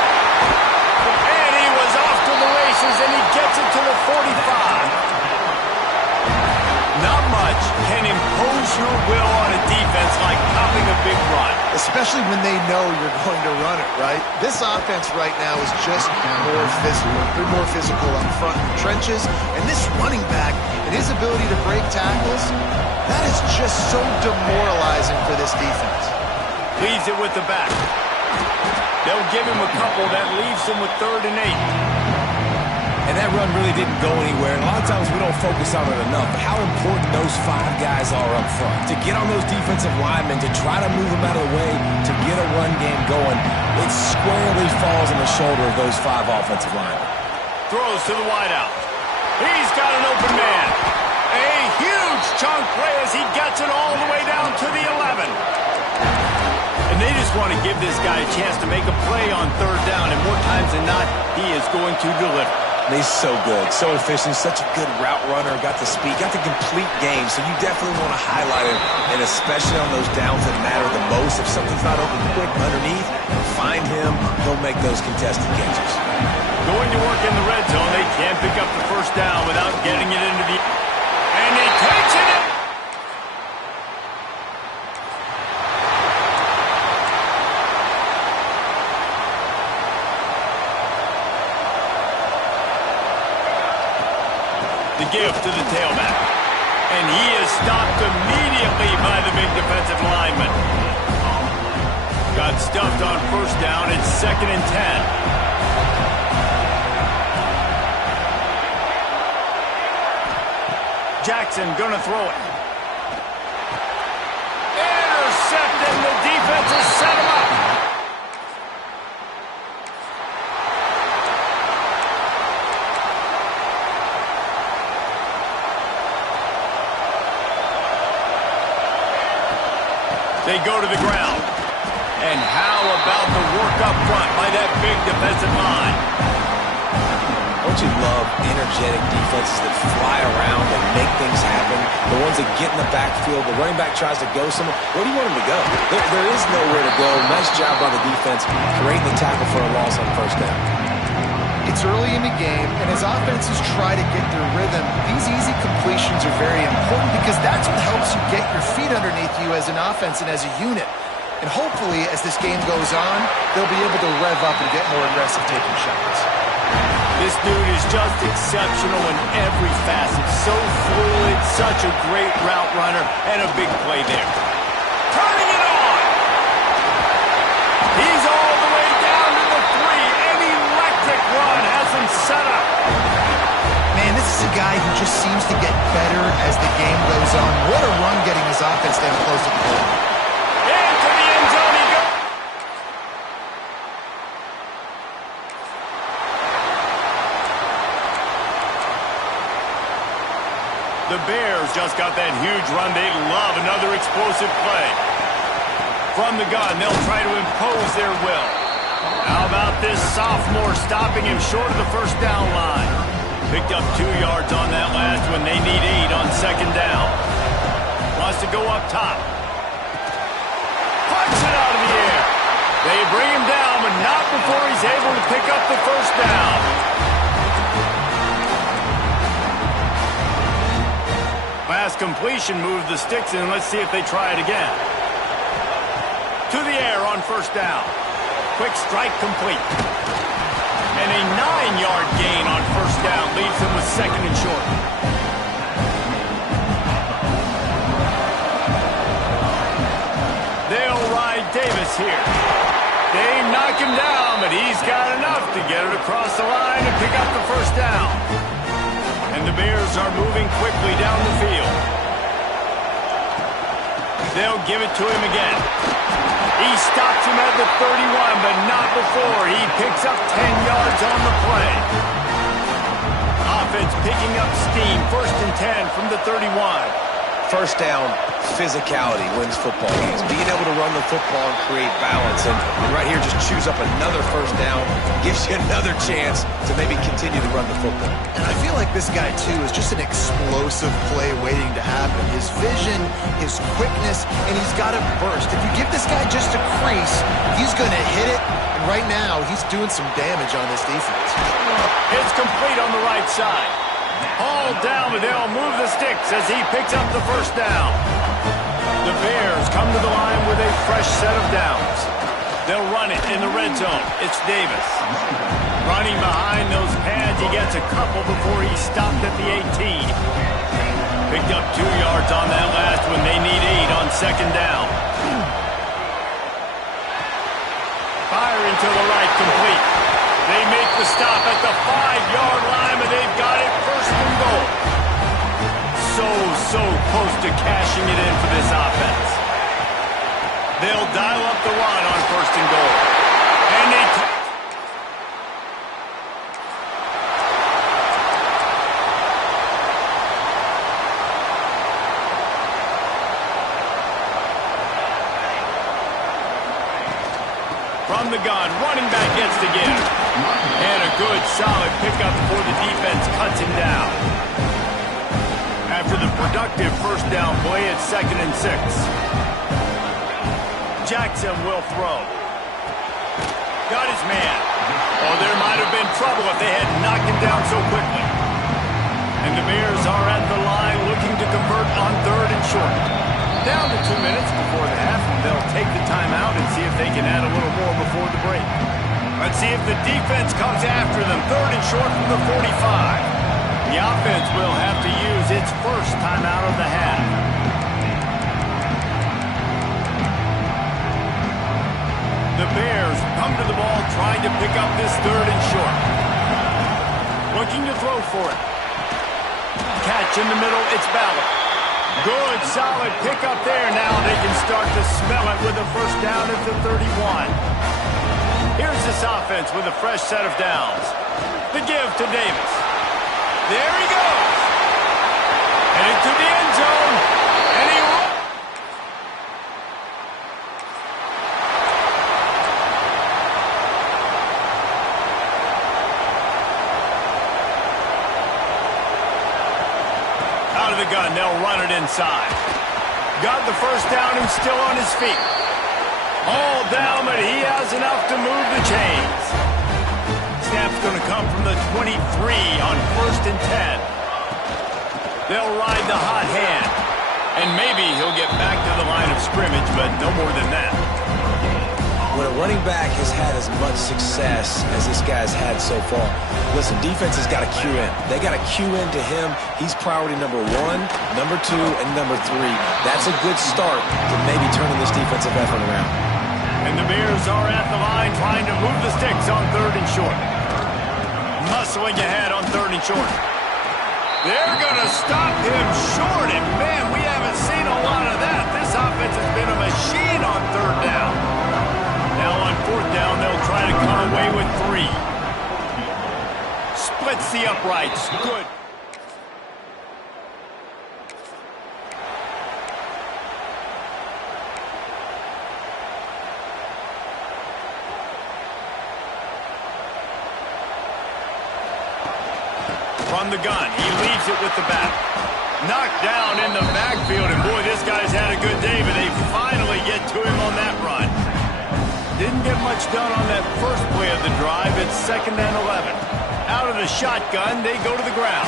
And he was off to the races, and he gets it to the 45. Not much can impose your will on a defense like popping a big run. Especially when they know you're going to run it, right? This offense right now is just more physical. They're more physical up front in the trenches. And this running back and his ability to break tackles, that is just so demoralizing for this defense. Leaves it with the back. They'll give him a couple. That leaves him with 3rd and 8. And that run really didn't go anywhere. And a lot of times we don't focus on it enough. But how important those 5 guys are up front. To get on those defensive linemen, to try to move them out of the way, to get a run game going, it squarely falls on the shoulder of those 5 offensive linemen. Throws to the wideout. He's got an open man. A huge chunk play as he gets it all the way down to the 11. And they just want to give this guy a chance to make a play on 3rd down. And more times than not, he is going to deliver. He's so good, so efficient, such a good route runner, got the speed, got the complete game, so you definitely want to highlight him, and especially on those downs that matter the most. If something's not open quick underneath, find him, he'll make those contested catches. Going to work in the red zone, they can't pick up the 1st down without getting it into the... And he takes it in! The give to the tailback. And he is stopped immediately by the big defensive lineman. Got stuffed on 1st down. It's 2nd and 10. Jackson gonna throw it. Intercepted. The defense has set him up. They go to the ground. And how about the work up front by that big defensive line? Don't you love energetic defenses that fly around and make things happen? The ones that get in the backfield, the running back tries to go somewhere. Where do you want him to go? There is nowhere to go. Nice job by the defense, creating the tackle for a loss on 1st down. It's early in the game, and as offenses try to get their rhythm, these easy completions are very important because that's what helps you get your feet underneath you as an offense and as a unit. And hopefully, as this game goes on, they'll be able to rev up and get more aggressive taking shots. This dude is just exceptional in every facet. So fluid, such a great route runner, and a big play there. Turning it on! He's all the way down to the 3. An electric run has him set up. Man, this is a guy who just seems to get better as the game goes on. What a run getting his offense down close to the goal. Into the end zone he goes. The Bears just got that huge run. They love another explosive play. From the gun, they'll try to impose their will. How about this sophomore stopping him short of the 1st down line? Picked up 2 yards on that last one. They need 8 on 2nd down. Las has to go up top. Punch it out of the air. They bring him down, but not before he's able to pick up the first down. Pass completion moved the sticks in. Let's see if they try it again. To the air on first down. Quick strike complete. And a 9-yard gain on first down leaves them with second and short. They'll ride Davis here. They knock him down, but he's got enough to get it across the line and pick up the first down. And the Bears are moving quickly down the field. They'll give it to him again. He stops him at the 31, but not before he picks up 10 yards on the play. Offense picking up steam, 1st and 10 from the 31. First down, physicality wins football games. Being able to run the football and create balance. And right here, just choose up another first down. Gives you another chance to maybe continue to run the football. And I feel like this guy, too, is just an explosive play waiting to happen. His vision, his quickness, and he's got a burst. If you give this guy just a crease, he's going to hit it. And right now, he's doing some damage on this defense. It's complete on the right side. Hauled down, but they'll move the sticks as he picks up the first down. The Bears come to the line with a fresh set of downs. They'll run it in the red zone. It's Davis. Running behind those pads, he gets a couple before he's stopped at the 18. Picked up 2 yards on that last one. They need 8 on second down. Fire into the right, complete. They make the stop at the 5-yard line, but they've got it 1st and goal. So close to cashing it in for this offense. They'll dial up the run on 1st and goal. And they... From the gun, running back gets the give. And a good, solid pickup before the defense cuts him down. After the productive first down play, it's 2nd and 6. Jackson will throw. Got his man. Oh, there might have been trouble if they had knocked him down so quickly. And the Bears are at the line looking to convert on 3rd and short. Down to 2 minutes before the half, and they'll take the timeout and see if they can add a little more before the break. Let's see if the defense comes after them. 3rd and short from the 45. The offense will have to use its first timeout of the half. The Bears come to the ball trying to pick up this 3rd and short. Looking to throw for it. Catch in the middle, it's Baylor. Good, solid pickup there. Now they can start to smell it with a first down at the 31. Here's this offense with a fresh set of downs. The give to Davis. There he goes. Heading to the end zone. And he... Out of the gun, they'll run it inside. Got the first down and still on his feet. All down, but he has enough to move the chains. Snap's going to come from the 23 on 1st and 10. They'll ride the hot hand. And maybe he'll get back to the line of scrimmage, but no more than that. When a running back has had as much success as this guy's had so far, listen, defense has got to cue in. They got to cue in to him. He's priority number 1, number 2, and number 3. That's a good start to maybe turning this defensive effort around. And the Bears are at the line trying to move the sticks on 3rd and short. Muscling ahead on 3rd and short. They're going to stop him short, and man, we haven't seen a lot of that. This offense has been a machine on 3rd down. Now on 4th down, they'll try to come away with 3. Splits the uprights. Good. From the gun, he leaves it with the back. Knocked down in the backfield, and boy, this guy's had a good day, but they finally get to him on that run. Didn't get much done on that first play of the drive. It's 2nd and 11. Out of the shotgun, they go to the ground.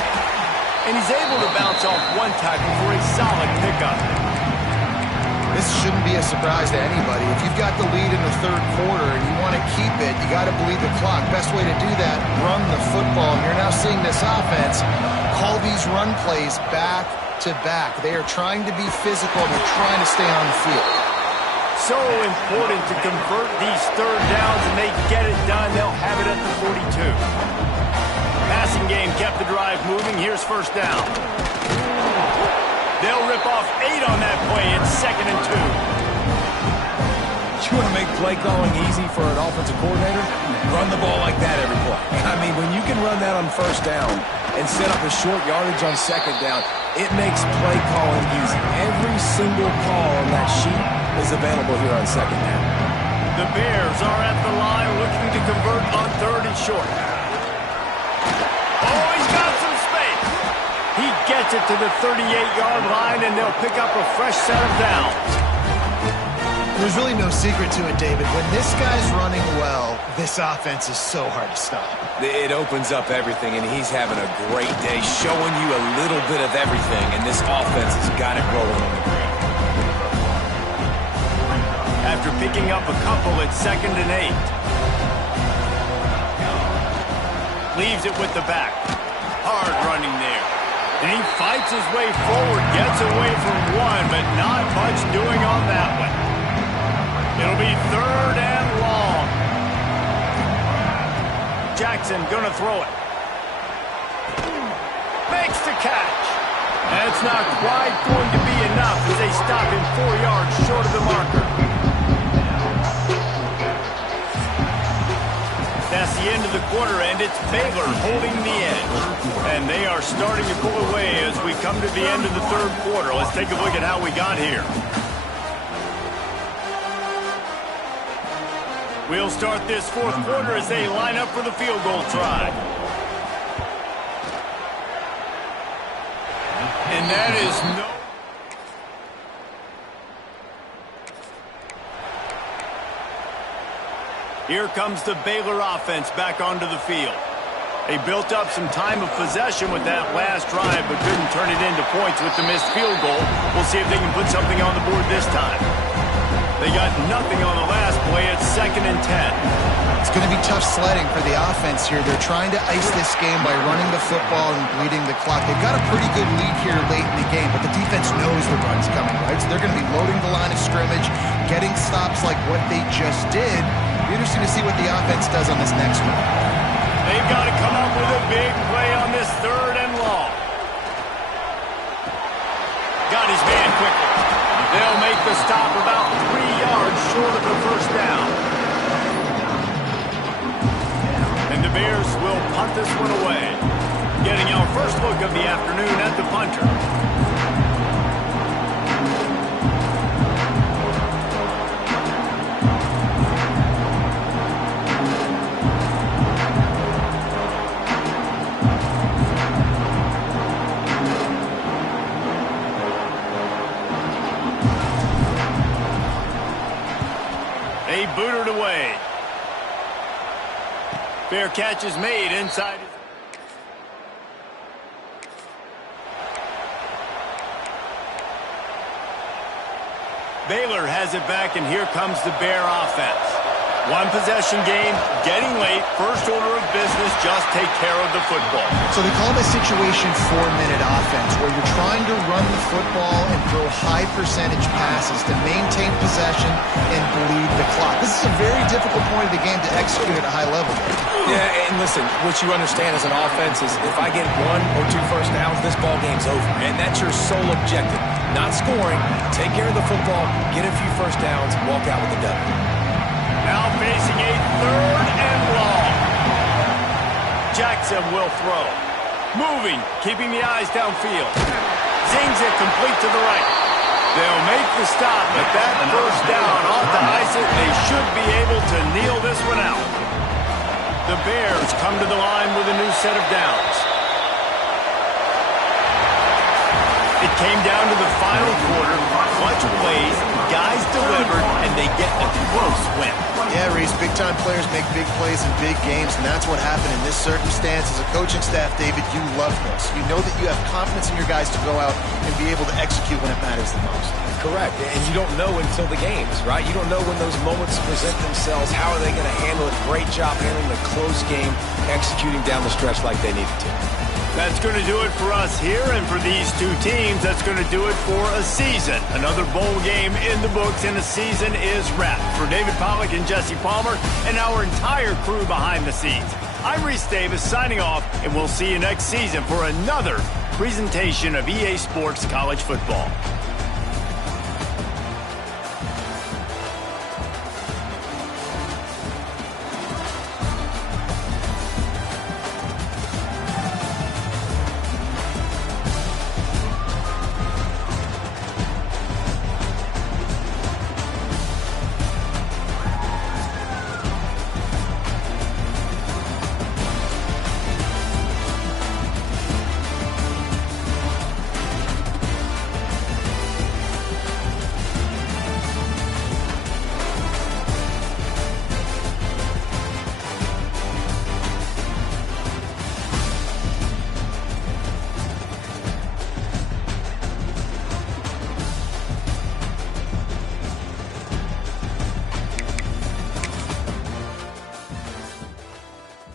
And he's able to bounce off one tackle for a solid pickup. This shouldn't be a surprise to anybody. If you've got the lead in the 3rd quarter and you want to keep it, you got to bleed the clock. Best way to do that, run the football. And you're now seeing this offense call these run plays back to back. They are trying to be physical. They're trying to stay on the field. So important to convert these 3rd downs, and they get it done. They'll have it at the 42. Passing game kept the drive moving. Here's 1st down. They'll rip off 8 on that play. It's 2nd and 2. You want to make play calling easy for an offensive coordinator? Run the ball like that every play. I mean, when you can run that on 1st down and set up a short yardage on 2nd down, it makes play calling easy. Every single call on that sheet is available here on 2nd down. The Bears are at the line looking to convert on 3rd and short. Oh, he's got some space. He gets it to the 38-yard line, and they'll pick up a fresh set of downs. There's really no secret to it, David. When this guy's running well, this offense is so hard to stop. It opens up everything, and he's having a great day, showing you a little bit of everything, and this offense has got it rolling on the ground. After picking up a couple, it's 2nd and 8. Leaves it with the back. Hard running there. And he fights his way forward, gets away from one, but not much doing on that one. It'll be 3rd and long. Jackson gonna throw it. Makes the catch. That's not quite going to be enough as they stop him 4 yards short of the marker. That's the end of the quarter, and it's Baylor holding the edge. And they are starting to pull away as we come to the end of the 3rd quarter. Let's take a look at how we got here. We'll start this 4th quarter as they line up for the field goal try. And that is no... Here comes the Baylor offense back onto the field. They built up some time of possession with that last drive, but couldn't turn it into points with the missed field goal. We'll see if they can put something on the board this time. They got nothing on the last play. It's 2nd and 10. It's going to be tough sledding for the offense here. They're trying to ice this game by running the football and bleeding the clock. They've got a pretty good lead here late in the game, but the defense knows the run's coming, right? So they're going to be loading the line of scrimmage, getting stops like what they just did. Be interesting to see what the offense does on this next one. They've got to come up with a big play on this 3rd and long. Got his man quickly. They'll make the stop about 3 yards short of the 1st down. And the Bears will punt this one away. Getting our first look of the afternoon at the punter. They booted away. Fair catch is made inside. Baylor has it back, and here comes the Bear offense. One possession game, getting late, first order of business, just take care of the football. So they call it a situation 4-minute offense where you're trying to run the football and throw high percentage passes to maintain possession and bleed the clock. This is a very difficult point of the game to execute at a high level. Yeah, and listen, what you understand as an offense is if I get 1 or 2 first downs, this ball game's over. And that's your sole objective. Not scoring, take care of the football, get a few first downs, walk out with the W. Now facing a 3rd and long. Jackson will throw. Moving, keeping the eyes downfield. Zings it complete to the right. They'll make the stop, but that 1st down ought to ice it. They should be able to kneel this one out. The Bears come to the line with a new set of downs. It came down to the final quarter. Clutch plays, guys delivered, and they get a close win. Yeah, Reese, big-time players make big plays in big games, and that's what happened in this circumstance. As a coaching staff, David, you love this. You know that you have confidence in your guys to go out and be able to execute when it matters the most. Correct, and you don't know until the games, right? You don't know when those moments present themselves. How are they going to handle it? Great job handling the close game, executing down the stretch like they needed to. That's going to do it for us here, and for these two teams, that's going to do it for a season. Another bowl game in the books, and the season is wrapped. For David Pollack and Jesse Palmer and our entire crew behind the scenes, I'm Reese Davis signing off, and we'll see you next season for another presentation of EA Sports College Football.